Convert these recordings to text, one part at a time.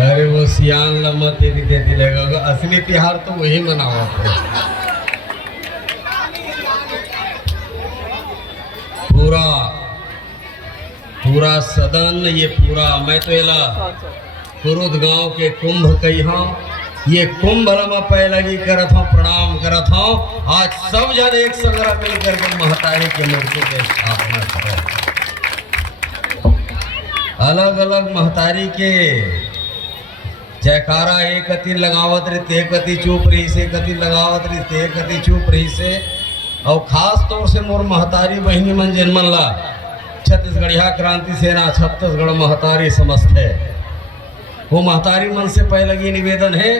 अरे वो सियान लम्मा तेरी दे दिलेगा, असली तिहार तो वही मनावा था। पूरा पूरा सदन, ये पूरा मैं तो एला कुरुद गांव के कुंभ कही हाँ, ये कुंभ लमा पैलगी करत हूँ, प्रणाम करत हूँ। आज सब जन एक संग्रह मिल करके महतारी की मूर्ति के स्थापना करें। अलग अलग महतारी के जयकारा एक अति लगावत रही, ते कति चुप रही से, कति लगावत रही, ते कति चुप रही से। और खास तौर से मोर महतारी बहिनी मन जन्मन ला छत्तीसगढ़िया क्रांति सेना छत्तीसगढ़ महतारी समस्त है। वो महतारी मन से पहले की निवेदन है,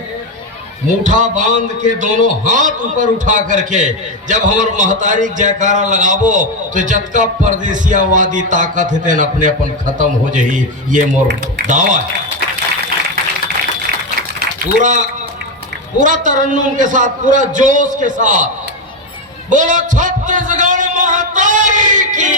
मुठा बांध के दोनों हाथ ऊपर उठा करके जब हमार महतारी जयकारा लगाबो तो जतका परदेसियावादी ताकत है तेन अपने अपन खत्म हो जाही। ये मोर दावा है। पूरा तरन्नुम के साथ, पूरा जोश के साथ बोलो छत्तीसगढ़ महतारी की।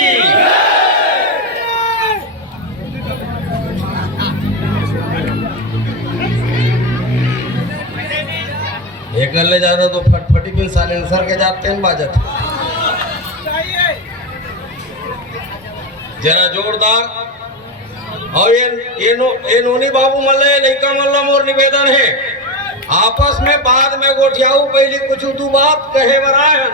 एक ले जाता तो फटफटी बिन साइलेंसर के जाते हैं बाजत जरा जोरदार। और ये नोनी बाबू मल्ले लड़का मल्ला मोर निवेदन है, आपस में बाद में गोठियाऊ पहले कुछ दो बात कहे बरायन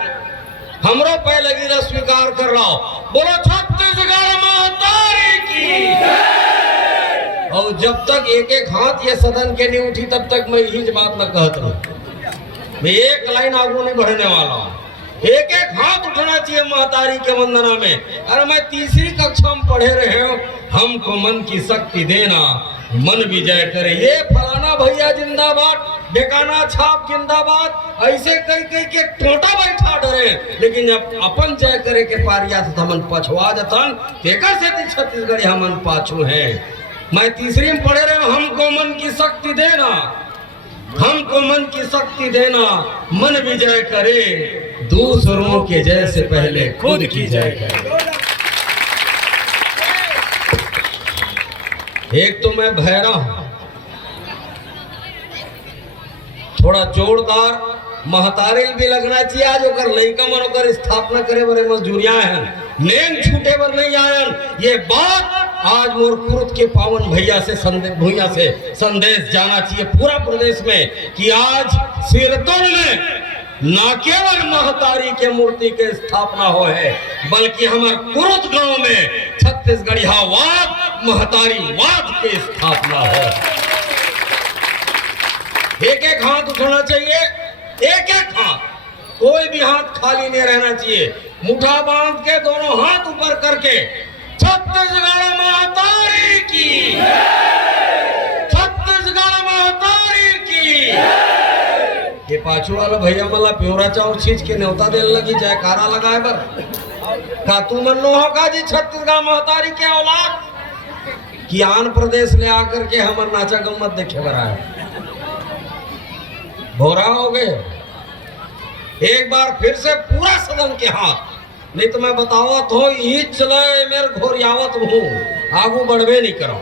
हमरो पे लगी ना स्वीकार कर रहा हो। बोलो छत्तीसगढ़ महतारी की। और जब तक एक एक हाथ ये सदन के नहीं उठी तब तक मैं यही बात न कहत रहूं। मैं एक लाइन आगू नहीं बढ़ने वाला हूँ। एक एक हाथ उठना चाहिए महतारी के वंदना में। अरे मैं तीसरी कक्षा में पढ़े रहे हो, हमको मन की शक्ति देना मन विजय करे। ये फलाना भैया जिंदाबाद, बेगाना छाप जिंदाबाद, ऐसे कई कई के टोटा बैठा डरे, लेकिन जब अपन जय करे के पारिया से हमन पछवा जतन तेकर से छत्तीसगढ़ हमन पाछू है। मैं तीसरी में पढ़े रहे, हमको मन की शक्ति देना, हमको मन की शक्ति देना मन विजय करे, दूसरों के जय से पहले खुद की जय करे। एक तो मैं भैरा हूं, थोड़ा जोरदार महतारी भी लगना चाहिए। आज ओकर लइका मन ओकर स्थापना करे बड़े मजदूरियां हैं, नेम छूटे बर नहीं आयन। ये बात आज मोर कुरुत के पावन भैया से संदेश जाना चाहिए पूरा प्रदेश में कि आज सिरतोड़ में न केवल महतारी के मूर्ति के स्थापना हो है, बल्कि हमारे कुरुत गांव में छत्तीसगढ़िया वाद महतारी वाद की स्थापना हो। एक एक हाथ उठाना चाहिए, एक एक हाथ, कोई भी हाथ खाली नहीं रहना चाहिए। मुठा बांध के दोनों हाथ ऊपर करके छत्तीसगढ़ महतारी की, छत्तीसगढ़ महतारी की। ये पाछू वाला भैया मला प्योरा चाउर छींच के न्योता देने लगी जयकारा लगाए बर। का तू मन लो होगा जी छत्तीसगढ़ महतारी के औलाद कि आंध्र प्रदेश ले आकर के हमार नाचा गम्मत देखे बर आए, भोरा हो गए। एक बार फिर से पूरा सदन के हाथ, नहीं तो मैं बतावत हो यही चले मेरे घोरियावत हूँ, आगू बढ़वे नहीं करो।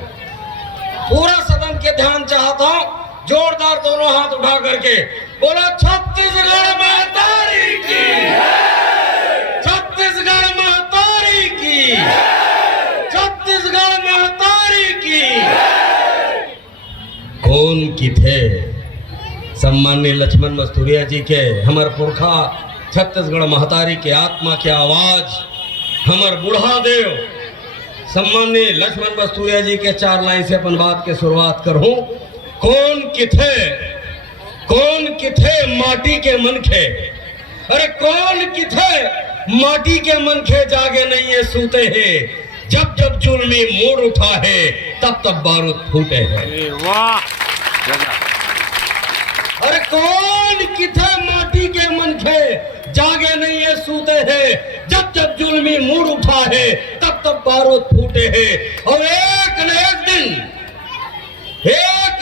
पूरा सदन के ध्यान चाहता हूँ, जोरदार दोनों हाथ उठा करके बोलो छत्तीसगढ़ महतारी की, छत्तीसगढ़ महतारी की, छत्तीसगढ़ महतारी की। कौन की थे सम्माननीय लक्ष्मण मस्तूरिया जी के, हमार पुरखा छत्तीसगढ़ महतारी के आत्मा के आवाज हमार बुढ़ा देव सम्माननीय लक्ष्मण मस्तूरिया जी के 4 लाइन से अपन बात के शुरुआत करूं। कौन किथे माटी के मनखे, अरे कौन किथे माटी के मनखे जागे नहीं है सूते हैं, जब जब जुल्मी मोड़ उठा है तब तब बारूद फूटे हैं। वाह! अरे कौन किथे माटी के मनखे जागे नहीं है सूते हैं, जब जब जुल्मी मूड उठा है तब तब बारूद फूटे हैं। और एक न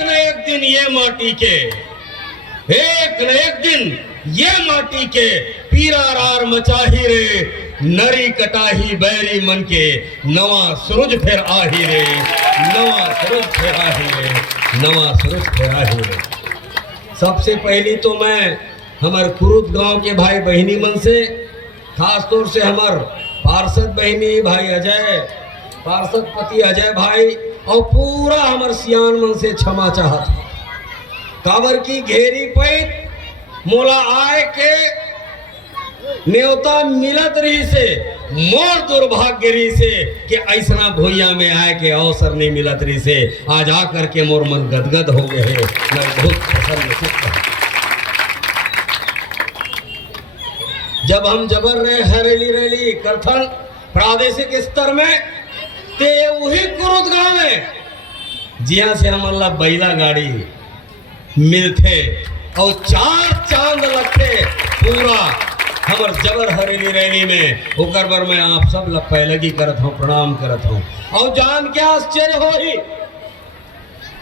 एक दिन ये माटी के, एक न एक दिन ये माटी के पीरारार मचाही रे, नरी कटाही बैरी मन के, नवा सूरज फिर आही रे, नवा सूरज फिर आही रे, नवा सूरज फिर आही रे। सबसे पहली तो मैं हमार कुरुद गांव के भाई बहनी मन से, खास तौर से हमार पार्षद बहनी भाई अजय, पार्षद पति अजय भाई और पूरा हमार सियान मन से क्षमा चाहत। काबर की घेरी पैत मोला आए के न्योता मिलत रही से, मोर दुर्भाग्य रही से कि ऐसा भूया में आए के अवसर नहीं मिलत रही से। आज आकर के मोर मन गदगद हो गए है, मैं बहुत प्रसन्न। जब हम जबर रहे हरेली रैली करथन प्रादेशिक स्तर में, ते वही कुरुद गांव में जिया से हमला बैला गाड़ी मिलते और 4 चांद लगते पूरा हमर जबर हरेली रैली में। ओकर बर मैं आप सब ला पहलगी करत हूँ, प्रणाम करत हूँ। और जान के आश्चर्य हो ही,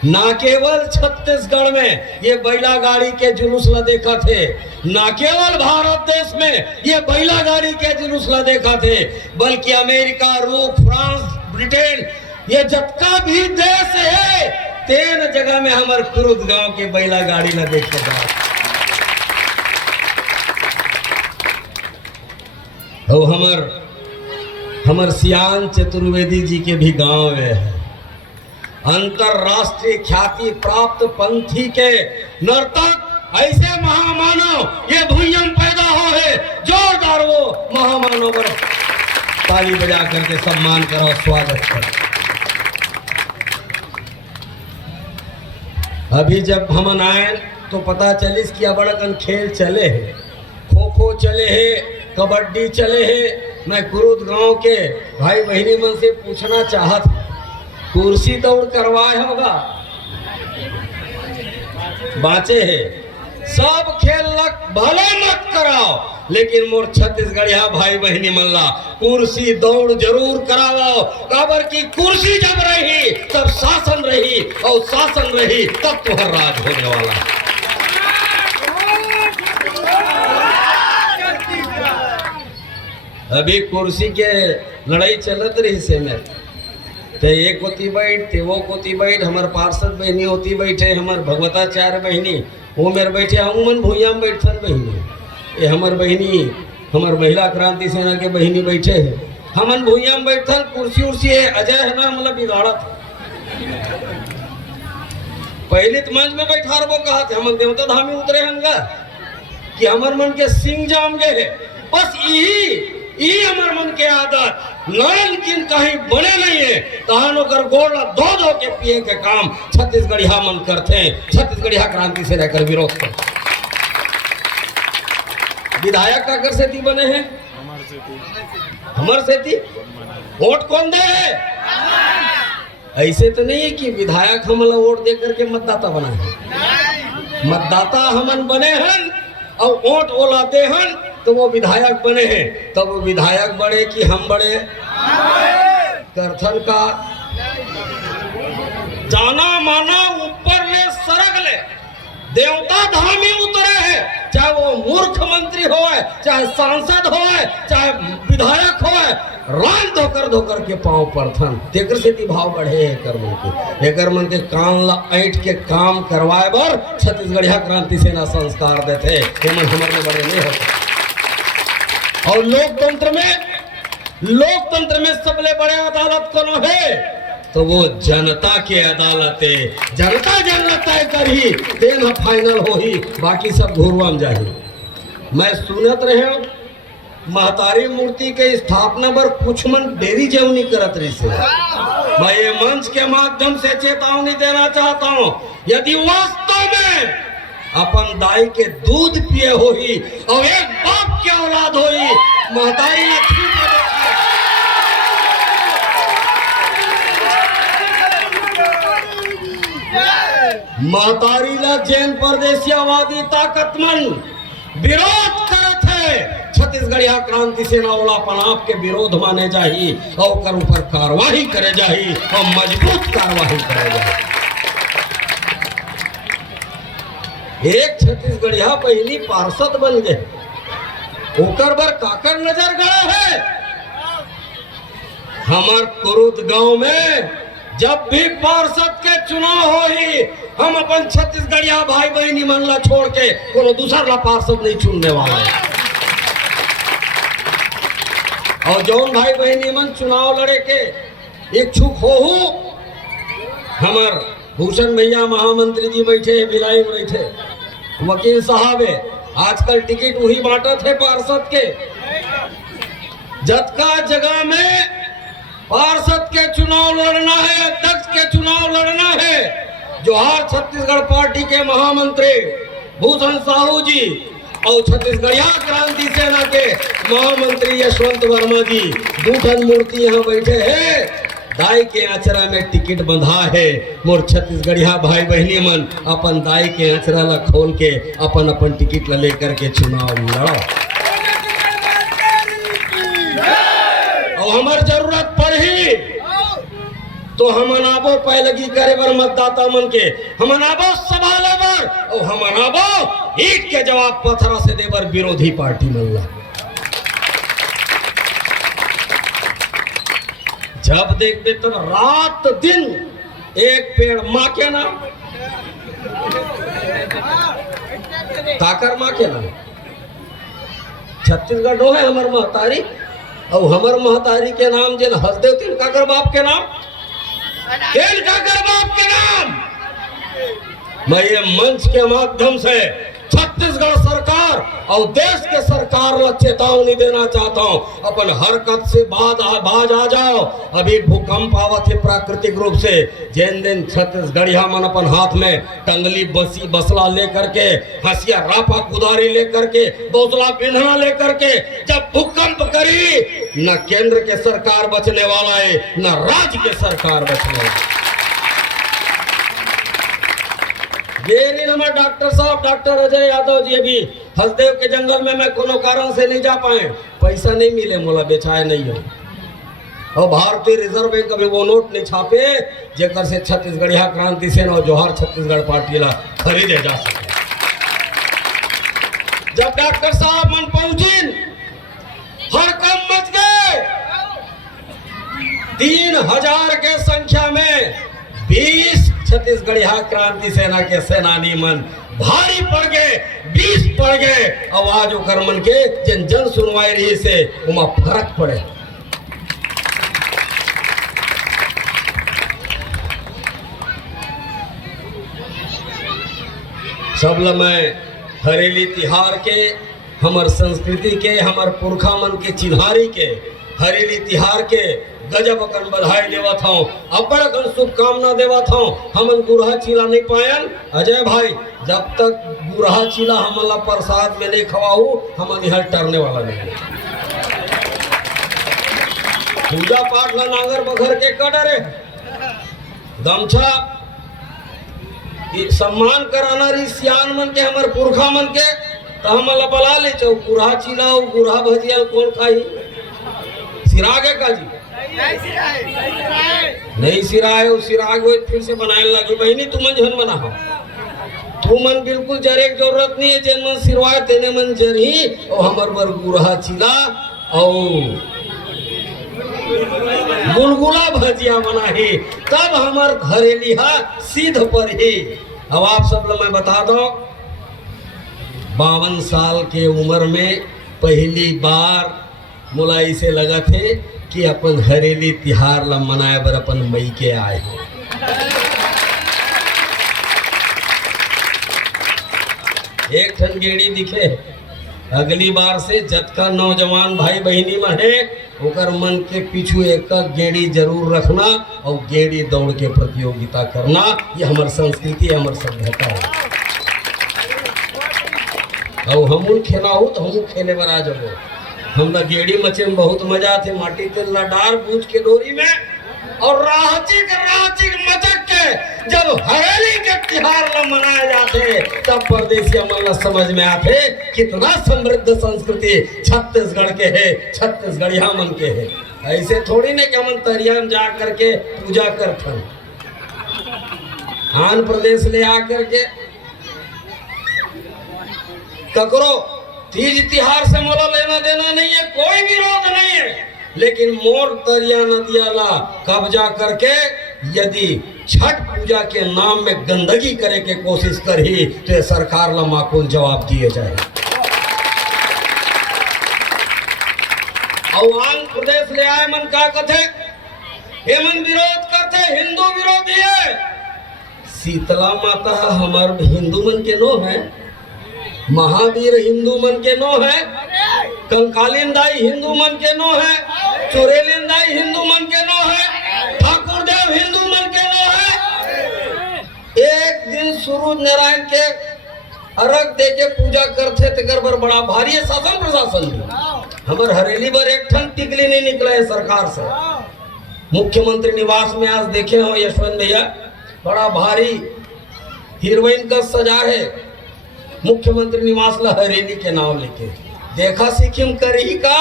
ना केवल छत्तीसगढ़ में ये बैला गाड़ी के जुलूस ला देखा थे, ना केवल भारत देश में ये बैला गाड़ी के जुलूस ला देखा थे, बल्कि अमेरिका, रूस, फ्रांस, ब्रिटेन, ये जतका भी देश है, 3 जगह में हमारे कुरुद गांव के बैला गाड़ी ला देखे था। और हमर सियान चतुर्वेदी जी के भी गांव है। अंतरराष्ट्रीय ख्याति प्राप्त पंथी के नर्तक ऐसे महामानव ये भूयम पैदा हो है। जोरदार वो महामानव पर ताली बजा करके सम्मान करो, स्वागत करो। अभी जब हम आए तो पता चलिस कि बड़कन खेल चले है, खो खो चले है, कबड्डी चले है। मैं कुरुद गांव के भाई बहनी मन से पूछना चाहत, कुर्सी दौड़ करवाए होगा, बाँचे है। सब खेल लक भले मत कराओ, लेकिन मोर छत्तीसगढ़िया भाई बहनी मल्ला कुर्सी दौड़ जरूर कराओ। काबर की कुर्सी जब रही तब शासन रही, और शासन रही तब तुहर राज होने वाला। अभी कुर्सी के लड़ाई चलत रही से में, तो एक होती बैठ, ते वो होती बैठ, हमार पार्षद बहनी होती बैठे, हमार भगवताचार्य बहनी वो मेरे बैठे, हम मन भूया में बैठन बहनी। ये हमार बहनी, हमार महिला क्रांति सेना के बहनी बैठे है, हमन भूया में बैठन। कुर्सी उर्सी है, अजय है ना, मतलब बिगाड़ा था। पहले तो मंच में बैठा रहो, कहा थे हम देवता धामी उतरे हंगा कि हमार मन के सिंह जाम गए। बस यही हमार मन के आदत लेकिन कहीं बने नहीं है। तहानो कर गोड़ा दो के पिए के काम छत्तीसगढ़िया मन करते हैं। छत्तीसगढ़िया क्रांति से रहकर विरोध करते। विधायक का कर सेती बने हैं, हमार सेती वोट कौन दे है? ऐसे तो नहीं है कि विधायक हमला वोट दे करके मतदाता बना है। मतदाता हमन बने हैं और वोट ओलाते हैं तो वो विधायक बने हैं। तब वो विधायक बड़े कि हम बड़े करथन का जाना माना ऊपर ले सरग ले देवता धामी उतरे हैं। चाहे वो मूर्ख मंत्री हो, चाहे सांसद हो, चाहे विधायक हो, रान धोकर के पांव परथन तेकर से भाव बढ़े है। एकर मन के कान ला ऐठ के काम करवाए बर छत्तीसगढ़िया क्रांति सेना संस्कार देते मन हमारे में बड़े नहीं होते। और लोकतंत्र में सबले बड़े अदालत कौन है? तो वो जनता के अदालत है। जनता तय करी तेन फाइनल हो ही, बाकी सब घुरवा में जाही। मैं सुनत रहे महतारी मूर्ति के स्थापना पर कुछ मन देरी जेवनी करत रही से। मैं ये मंच के माध्यम से चेतावनी देना चाहता हूँ, यदि वास्तव में अपन दाई के दूध पिए हो ही और एक बाप के औलाद हो ही, महतारी ने महतारी ला जैन परदेशियावादी ताकतमंद विरोध करत है। छत्तीसगढ़िया क्रांति सेना वाला पनाप के विरोध माने जाही और कर ऊपर कार्रवाई करे जाही और मजबूत कार्रवाई करे जाही। एक छत्तीसगढ़िया पहली पार्षद बन गए ओकर बर काकर नजर गड़ा है। हमार कुरुद गांव में जब भी पार्षद के चुनाव हो ही हम अपन छत्तीसगढ़िया भाई बहनी मन ला छोड़ के कोनो दूसरा ला पार्षद नहीं चुनने वाला है। और जौन भाई बहनी मन चुनाव लड़े के इच्छुक हो हमार भूषण भैया महामंत्री जी बैठे हैं, भिलाई में बैठे, वकील साहब है, आजकल टिकट वही बांटा थे पार्षद के। जतका जगह में पार्षद के चुनाव लड़ना है, अध्यक्ष के चुनाव लड़ना है, जोहार छत्तीसगढ़ पार्टी के महामंत्री भूषण साहू जी और छत्तीसगढ़िया क्रांति सेना के महामंत्री यशवंत वर्मा जी दूठन मूर्ति यहाँ बैठे हैं। दाई के आचरा में टिकट बंधा है। मोर छत्तीसगढ़िया भाई बहनी मन अपन दाई के आचरा ला खोल के अपन अपन टिकट ला लेकर के चुनाव लड़ो। और हमार जरूरत पड़ी तो हम अनाबो पैलगी करे बर मतदाता मन के, हम अनाबो सभा ले बर और हम अनाबो ईट के जवाब पत्थरा से दे बर विरोधी पार्टी मन ला। जब देखते तब रात दिन एक पेड़ माँ के नाम, ताकर माँ के नाम। छत्तीसगढ़ है हमार महतारी और हमार महतारी के नाम जिन हसदेव तीन काकर बाप के नाम, तीन काकर बाप के नाम। मैं ये मंच के माध्यम से छत्तीसगढ़ सरकार और देश के सरकार को चेतावनी देना चाहता हूं, अपन हरकत से बाज आ जाओ। अभी भूकंप आवत है प्राकृतिक रूप से, जिन दिन छत्तीसगढ़िया मन अपन हाथ में टंगली बसी बसला लेकर के, हंसिया रापा कुदारी लेकर के, बौसला पिंधना लेकर के जब भूकंप करी, न केंद्र के सरकार बचने वाला है न राज्य के सरकार बचने वाला है। डॉक्टर साहब डॉक्टर अजय यादव जी अभी हसदेव के जंगल में मैं कोनो कारण से नहीं जा पाए, पैसा नहीं मिले, मोला बेचाए नहीं हो। और भारतीय रिजर्व बैंक अभी वो नोट नहीं छापे जेकर से छत्तीसगढ़िया क्रांति सेना और जोहार छत्तीसगढ़ पार्टी ला खरीदे जा सके। जब डॉक्टर साहब मन पहुंचिन हड़कंप मच गए। 3000 के संख्या में 20 छत्तीसगढ़िया क्रांति सेना के सेनानी मन भारी पड़ गए, 20 पड़ गए। आवाज ओकर मन के जन जन सुनवाई रही से उमा फर्क पड़े। सब मैं हरेली तिहार के, हमर संस्कृति के, हमर पुरखा मन के चिन्हारी के हरेली तिहार के गजब अकन बधाई देवत हूँ, अब्बड़ अकन शुभकामना देवत हूँ। हमन गुरहा चीला नहीं पायन अजय भाई, जब तक गुरहा चीला हमला प्रसाद में नहीं खवाऊ हमन यहाँ टरने वाला नहीं। पूजा पाठ ला नागर बखर के कटरे गमछा सम्मान कराना रही सियान मन के, हमर पुरखा मन के, तो हमला बला ले चौ गुरहा चीला और गुरहा भजिया कौन खाई? सिरागे का जी नहीं सिराए, सिराग हो फिर से बनाए लगी। बहनी तुम झन बना हो, तू मन बिल्कुल जरे की जरूरत नहीं है, जिन मन सिरवाए तेने मन जरी। और हमर बर गुरहा चिला और गुलगुला भजिया बना ही, तब हमर घरेली हा सीध पर ही। अब आप सब लोग मैं बता दो, 52 साल के उम्र में पहली बार मोला इसे लगा थे कि अपन हरेली तिहार ला मनाए बर अपन मई के आए हैं। एक ठन गेड़ी दिखे, अगली बार से जतका नौजवान भाई बहनी में है ओकर मन के पीछू एक गेड़ी जरूर रखना और गेड़ी दौड़ के प्रतियोगिता करना। ये हमार संस्कृति है, हमार सभ्यता है। और हम खेला हो तो हम खेले बर आ जाओ। हमरा गेड़ी मचे में बहुत मजा आते, माटी तेल लडार बूझ के डोरी में और राहचिक मचक के जब हरेली के तिहार ला मनाए जाते, तब परदेसी मन ला समझ में आते कितना समृद्ध संस्कृति छत्तीसगढ़ के है, छत्तीसगढ़िया मन के है। ऐसे थोड़ी नहीं कि हम तरिया में जा करके पूजा करथन, आंध्र प्रदेश ले आ करके ककरो तीज तिहार से मोला लेना देना नहीं है, कोई विरोध नहीं है, लेकिन मोर तरिया नदिया ला कब्जा करके यदि छठ पूजा के नाम में गंदगी करे के कोशिश करी तो ये सरकार ला माकूल जवाब दिए जाए। और आंध्र प्रदेश ले आए मन का कथे, एमन विरोध करते, हिंदू विरोधी है। शीतला माता हमार हिंदू मन के नो है, महावीर हिंदू मन के नो है, कंकालीन दाई हिंदू मन के नो है, चुरेलिन दाई हिंदू मन के नो है, ठाकुर देव हिंदू मन के नो है। एक दिन सूरज नारायण के अर्घ दे के पूजा करते तेकर बर बड़ा भारी है शासन प्रशासन भी। हमार हरेली बर एक ठन टिकली नहीं निकला है सरकार से। मुख्यमंत्री निवास में आज देखे हो यशवंत भैया, बड़ा भारी हीरोइन का सजा है मुख्यमंत्री निवास ला हरेली के नाम लेके। देखा सिक्किम करी का,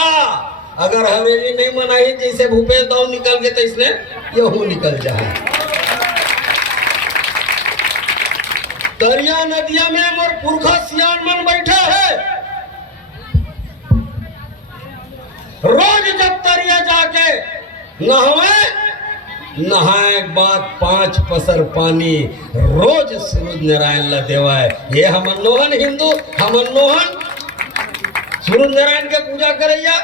अगर हरेली नहीं मनाई जैसे भूपेश दाऊ निकल गए तो इसने यहू निकल जाए। दरिया नदिया में मोर पुरखा सियान मन बैठे है, रोज जब तरिया जाके नहाए बाद 5 पसर पानी रोज सूरज नारायण ला देवाए। ये हमन नोहन हिंदू, हमन नोहन सूरज नारायण के पूजा करैया,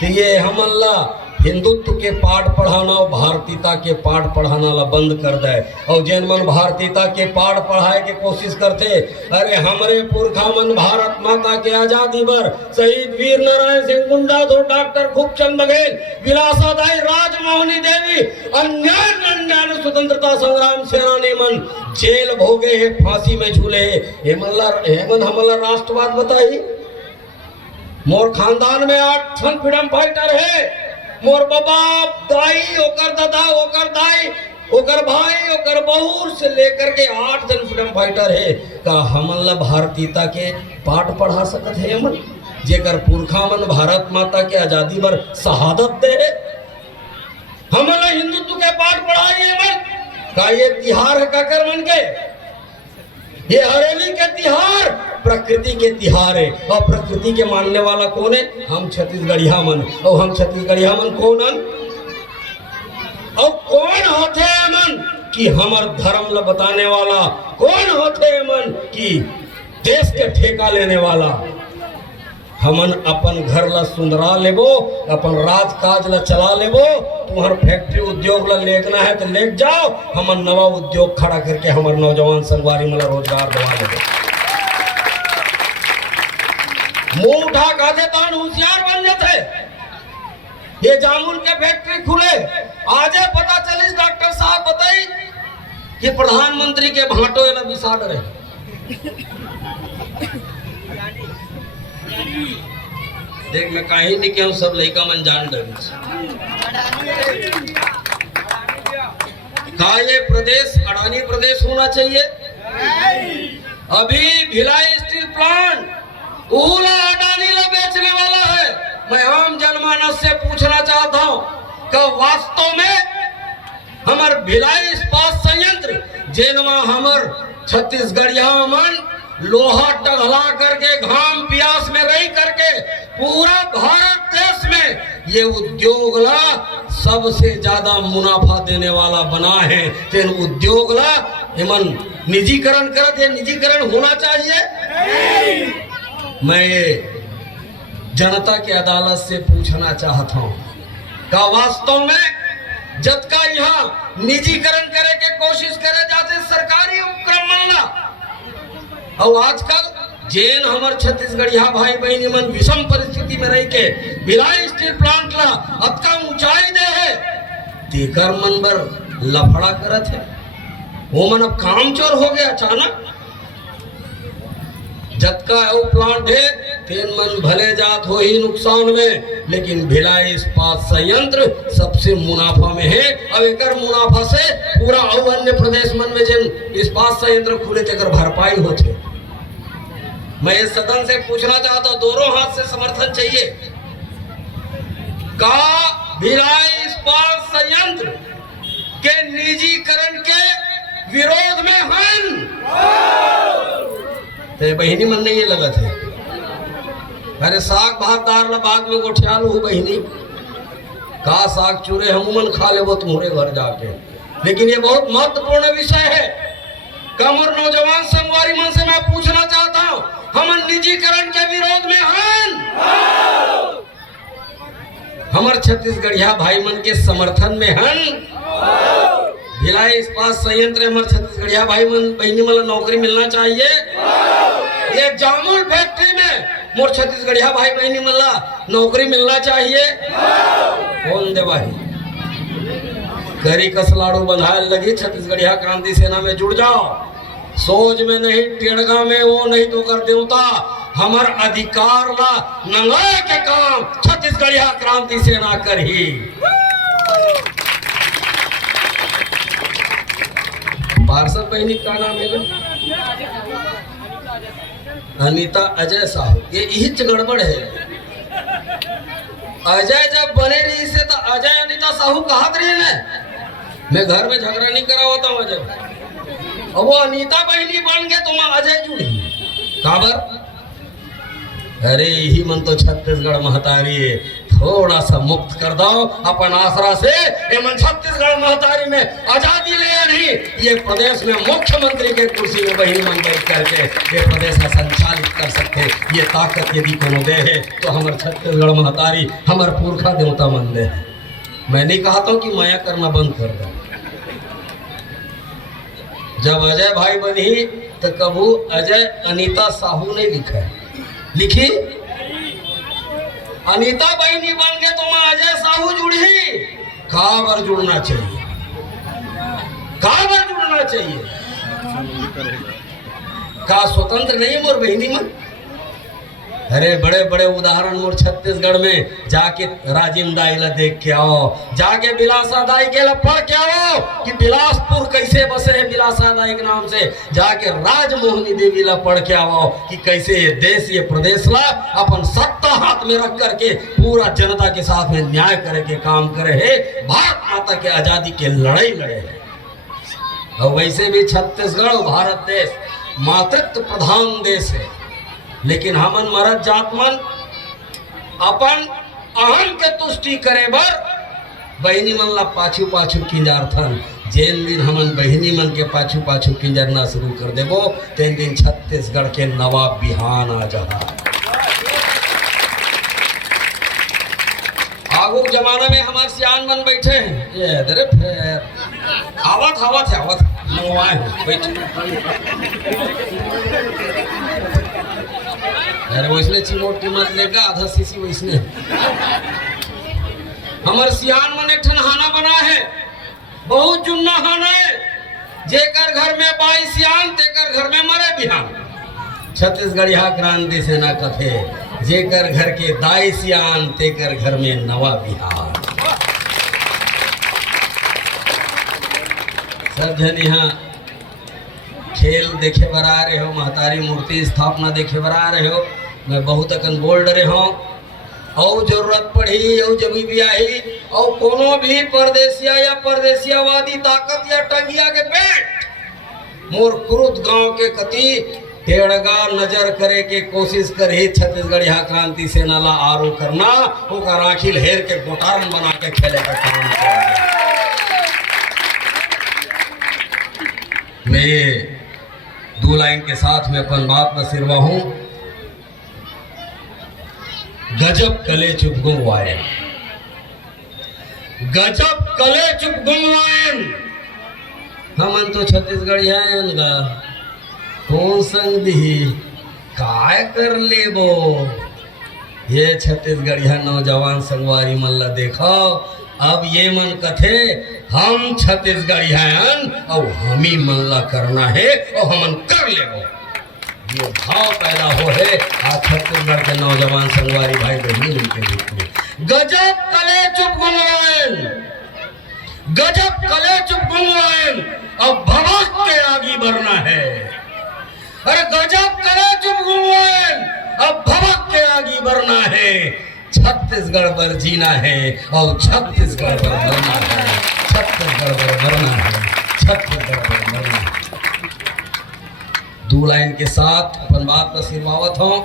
तो ये हमन ला हिंदुत्व के पाठ पढ़ाना और भारतीयता के पाठ पढ़ाना ला बंद कर दे। और जैन मन भारतीयता के पाठ पढ़ाए के कोशिश करते, अरे हमरे पुरखा मन भारत माता के आजादी बर शहीद वीर नारायण सिंह गुंडा, दो डॉक्टर खूबचंद बघेल, विलासादाई राजमोहनी देवी, अन्याय स्वतंत्रता संग्राम सेनानी मन जेल भोगे है, फांसी में झूले है। हेमन हमला राष्ट्रवाद बताई। मोर खानदान में 8 ठन फ्रीडम फाइटर है। मोर बाबा, दाई, ओकर दादा, ओकर दाई, ओकर भाई, ओकर बहू से लेकर के 8 जन फ्रीडम फाइटर है। का हमन ला भारतीयता के पाठ पढ़ा सकत है हमन, जेकर पुरखा मन भारत माता के आजादी बर शहादत दे है। हमन ला हिंदुत्व के पाठ पढ़ाई हमन का ये तिहार है काकर मन के, ये हरेली के तिहार प्रकृति के तिहार है। और प्रकृति के मानने वाला कौन है? हम छत्तीसगढ़िया मन। और हम छत्तीसगढ़िया मन कौन हन? और कौन होते मन कि हमर धर्म ला बताने वाला? कौन होते मन कि देश के ठेका लेने वाला? हमन अपन घर ला सुंदरा लेबो, अपन राज काज ला चला लेबो। तुम्हार फैक्ट्री उद्योग ला लेना है तो लेके जाओ, हमन नवा उद्योग खड़ा करके हमार नौजवान संगवारी मला रोजगार दिला देबो। मुंह उठा खाते तान होशियार बन जाते। ये जामुन के फैक्ट्री खुले, आजे पता चलिस डॉक्टर साहब बताई कि प्रधानमंत्री के भाटो एला बिसाड़ रहे। देख मैं कहीं नहीं कहूं, सब लड़का मन जान डरे। का ये प्रदेश अडानी प्रदेश होना चाहिए? अभी भिलाई स्टील प्लांट पूरा अडानी ला बेचने वाला है। मैं आम जनमानस से पूछना चाहता हूं कि वास्तव में हमार भिलाई इस्पात संयंत्र जेनवा हमर छत्तीसगढ़िया मन लोहा टघला करके घाम प्यास में रही करके पूरा भारत देश में ये उद्योग ला सबसे ज्यादा मुनाफा देने वाला बना है। तेन उद्योग ला एमन निजीकरण करत है, निजीकरण होना चाहिए। मैं ये जनता की अदालत से पूछना चाहता हूँ का वास्तव में जब का यहाँ निजीकरण करे के कोशिश करे जाते सरकारी उपक्रम ला, और आजकल जैन हमार छत्तीसगढ़िया भाई बहनी मन विषम परिस्थिति में रह के भिलाई स्टील प्लांट ला अतका ऊंचाई दे है, तेकर मन बर लफड़ा करत है। वो मन अब काम चोर हो गया अचानक। जतका वो प्लांट है तेन मन भले जात हो ही नुकसान में, लेकिन भिलाई इस्पात संयंत्र सबसे मुनाफा में है। अब एकर मुनाफा से पूरा और अन्य प्रदेश मन में जिन इस्पात संयंत्र खुले तेकर भरपाई होते। मैं इस सदन से पूछना चाहता हूं, दोनों हाथ से समर्थन चाहिए का भिलाई इस्पात संयंत्र के निजीकरण के विरोध में हन? तो बहिनी मन नहीं ये लगत है अरे साग भात दार ला बाद में गोठियाल हूँ बहनी का साग चूरे हमूमन खा ले वो तुम्हारे घर जाके। लेकिन ये बहुत महत्वपूर्ण विषय है। कम और नौजवान संगवारी मन से मैं पूछना चाहता हूँ, हम निजीकरण के विरोध में हैं? हमारे छत्तीसगढ़िया भाई मन के समर्थन में हैं? भिलाई इस्पात संयंत्र हमारे छत्तीसगढ़िया भाई मन बहनी मन नौकरी मिलना चाहिए। ये जामुन फैक्ट्री में मोर छत्तीसगढ़िया भाई बहनी मन नौकरी मिलना चाहिए। कौन दे भाई करी कसलाड़ू बंधाए लगी छत्तीसगढ़िया क्रांति सेना में जुड़ जाओ। सोच में नहीं टेढ़गा में वो नहीं तो कर देवता हमार अधिकार ला नंगा के काम छत्तीसगढ़िया क्रांति सेना कर ही। पार्षद बहनी का नाम है अनीता अजय साहू। ये इहिच गड़बड़ है। अजय जब बने रही से तो अजय अनीता साहू कहा रही है। मैं घर में झगड़ा नहीं करा होता हूँ अजय। अब वो अनीता बहनी बन गए तो मैं अजय जुड़ी काबर। अरे यही मन तो छत्तीसगढ़ महतारी थोड़ा सा मुक्त कर दो अपन आसरा से। ये मन छत्तीसगढ़ महतारी में आजादी ले नहीं, ये प्रदेश में मुख्यमंत्री के कुर्सी में बहनी मन बैठ करके ये प्रदेश का संचालित कर सकते। ये ताकत यदि कोनो दे है तो हमारे छत्तीसगढ़ महतारी हमारे पुरखा देवता मन दे। मैं नहीं कहता हूँ कि माया करना बंद कर दो। जब अजय भाई बनी तो कबू अजय अनीता साहू ने लिखा है, लिखी अनीता बहनी बन गए तो मैं अजय साहू जुड़ी। काबर जुड़ना चाहिए, काबर जुड़ना चाहिए। का स्वतंत्र नहीं मोर बहनी मन। अरे बड़े बड़े उदाहरण मोर छत्तीसगढ़ में जाके राजिम दाई ला देख के आओ, जाके बिलासा दाई के ला पढ़ के आओ कि बिलासपुर कैसे बसे है बिलासा दाई के नाम से। जाके राजमोहनी देवी ला पढ़ के आओ कि कैसे ये देश ये प्रदेश ला अपन सत्ता हाथ में रख करके पूरा जनता के साथ में न्याय करे के काम करे है, भारत माता के आजादी के लड़ाई लड़े है। और वैसे भी छत्तीसगढ़ भारत देश मातृत्व प्रधान देश है। लेकिन हमन मरद जात मन अपन अहम के तुष्टि करे बर बहनी मन ला पाछू पाछू किंजारथन। जेन दिन हमन बहनी मन के पाछू पाछू किंजरना शुरू कर देबो तेन दिन छत्तीसगढ़ के नवाब बिहान आ जाता। आगू जमाना में हमारे सियान मन बैठे हैं। ये अरे फिर आवत मंगवाए बैठ। अरे वैसने चिमोट कीमत लेगा आधा सीसी वैसने। हमारे सियान मन एक ठन हाना बना है, बहुत जुन्ना हाना है। जेकर घर में 22 सियान तेकर घर में मरे बिहान। छत्तीसगढ़िया क्रांति सेना कथे जेकर घर के 22 सियान तेकर घर में नवा बिहार। सब जन यहाँ खेल देखे बर आ रहे हो, महतारी मूर्ति स्थापना देखे बर आ रहे हो। मैं बहुत अकन बोल डरे हूँ और जरूरत पड़ी और जब भी आई और कोनो भी परदेसिया या परदेसियावादी ताकत या टंगिया के पेट मोर क्रुद गांव के कति टेढ़गा नजर करे के कोशिश करे छत्तीसगढ़िया क्रांति सेना ला आरो करना ओकर आखिल हेर के गोटारन बना के खेले का काम कर। मैं 2 लाइन के साथ में अपन बात न सिरवा हूं। गजब कले चुप गुमवायन, गजब कले चुप गुमवायन। हमन तो छत्तीसगढ़िया कौन संग दी काय कर लेबो। ये छत्तीसगढ़िया नौजवान संगवारी मन ला देखो। अब ये मन कथे हम छत्तीसगढ़िया और हम ही मन ला करना है और हमन कर लेबो। ये भाव पैदा हो है आज छत्तीसगढ़ के नौजवान संगवारी भाई बहनी के बीच में। गजब कले चुप गुमवायन, गजब कले चुप गुमवायन। अब भड़क के आगे बढ़ना है। अरे गजब कले चुप गुमवायन, अब भड़क के आगे बढ़ना है। छत्तीसगढ़ पर जीना है और छत्तीसगढ़ पर मरना है। छत्तीसगढ़ पर मरना है, छत्तीसगढ़ पर मरना है। 2 लाइन के साथ अपन बात पर सिरवावत हूँ।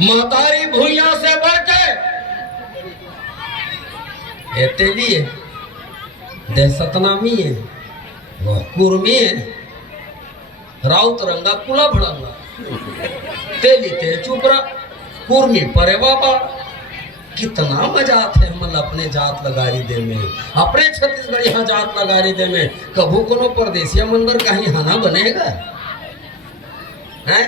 महतारी भूइया से बढ़ के ये तेली है, दे सतनामी है, वह कुर्मी है, राउत रंगा कुला भड़ंगा, तेली ते चुपरा, कुर्मी परे बाबा। कितना मजा आते मतलब अपने जात लगारी दे में, अपने छत्तीसगढ़ यहाँ जात लगारी दे में। कभू कोनो परदेसिया मंदिर कहीं हाना बनेगा है?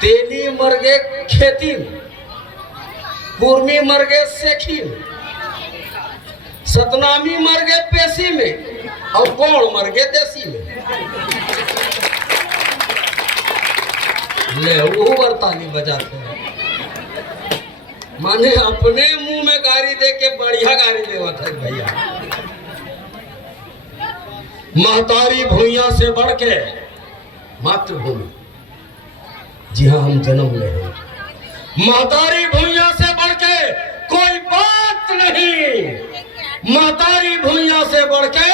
तेली मर गए खेती में, कुर्मी मर गए सेखी में, सतनामी मर गए पेशी में, और कौन मर गए देसी में। ले वो बरताली बजाते हैं, माने अपने मुंह में गाड़ी दे के बढ़िया गाड़ी देवा था भैया। महतारी भूइया से बढ़ के मातृभूमि, जी हाँ हम जन्म ले हैं। महतारी भूइया से बढ़ के कोई बात नहीं, महतारी भूइया से बढ़ के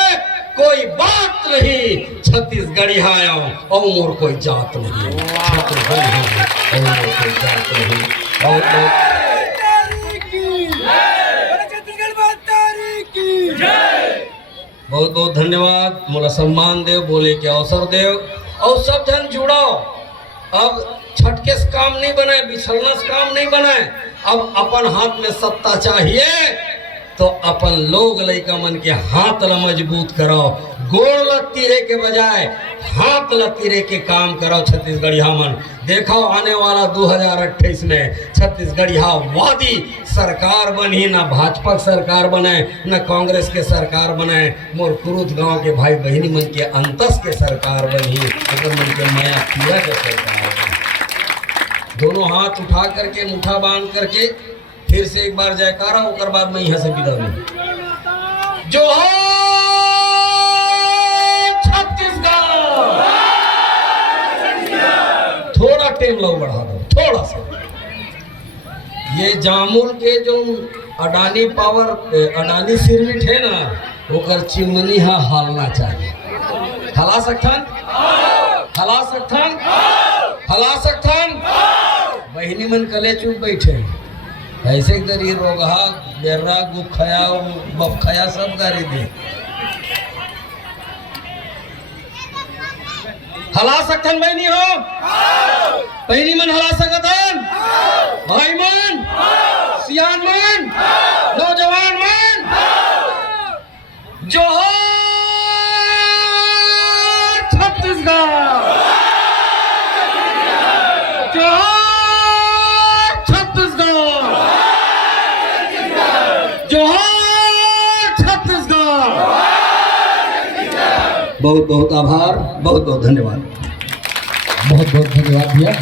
कोई बात नहीं। छत्तीसगढ़ी आया और मोर कोई जात नहीं, छत्तीसगढ़ी और मोर कोई जात नहीं। बहुत बहुत धन्यवाद, मोला सम्मान देव, बोले के अवसर देव और सब जन जुड़ो। अब छटके से काम नहीं बनाए, बिछड़ना से काम नहीं बनाए। अब अपन हाथ में सत्ता चाहिए तो अपन लोग लइका मन के हाथ ला मजबूत करो, गोड़ ला तीरे के बजाय हाथ ला तीरे के काम करो। छत्तीसगढ़िया मन देखो आने वाला 2028 में छत्तीसगढ़िया वादी सरकार बनी, ना भाजपा सरकार बने ना कांग्रेस के सरकार बने, मोर कुरुद गांव के भाई बहनी मन के अंतस के सरकार बनी, अगर मन के माया किया के सरकार बनी। दोनों हाथ उठा करके मुठा बांध करके फिर से एक बार जयकारा, होकर बाद में यहाँ से विदा में जो छत्तीसगढ़। थोड़ा टेम लो बढ़ा दो, थोड़ा सा। ये जामुन के जो अडानी पावर अडानी सिरमिट है ना, ओकर चिमनी हा हालना चाहिए। हला सकथन, हला सकथन, हला सकथन। बहनी मन कले चुप बैठे, ऐसे करी रोगहा बेर्रा गुखया बखया सब गारी दे। हला सकथन बहनी हो, बहनी मन हला सकथन, भाई मन, सियान मन, नौजवान मन, जोहर छत्तीसगढ़, जोहर बहुत बहुत आभार, बहुत बहुत धन्यवाद, बहुत बहुत धन्यवाद भैया।